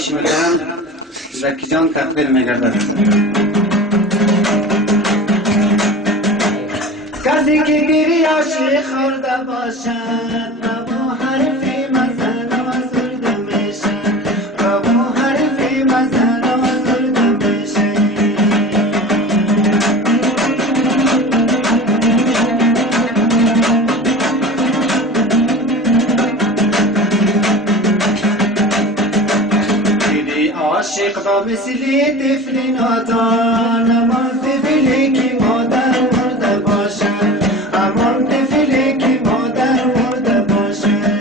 فرمایش میکنم زکی جان تقدیر میگردد. کسی که گیری عاشق خورده باشد و با حرفی مزن و ازرده میشد و با حرفی مزن و ازرده میشد. گیری عاشق با مثلی طفل نادان همان طفلی که مادر مرده باشد همان طفلی که مادر مرده باشد.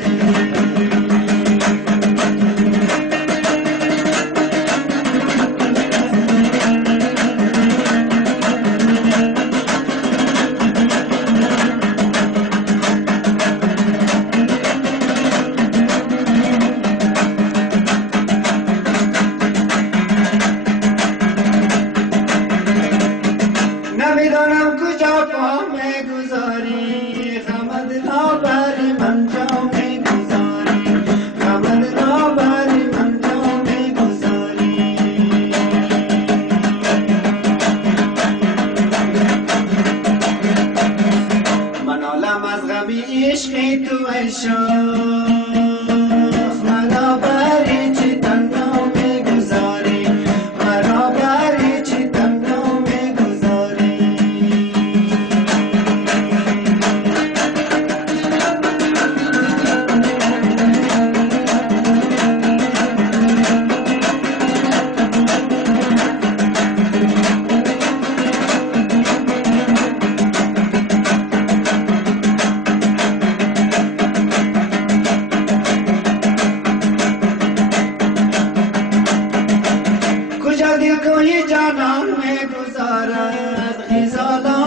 نمیدانم کجا پا میگذاری خمد نابری من جا میگذاری خمد نابری من جا میگذاری. من عالم از غمی عشقی تو ای شوخ مرا بری چی تنها میگذاری مرا بری چی تنها میگذاری. کجا دل کوی جانان میگذارد خیزالا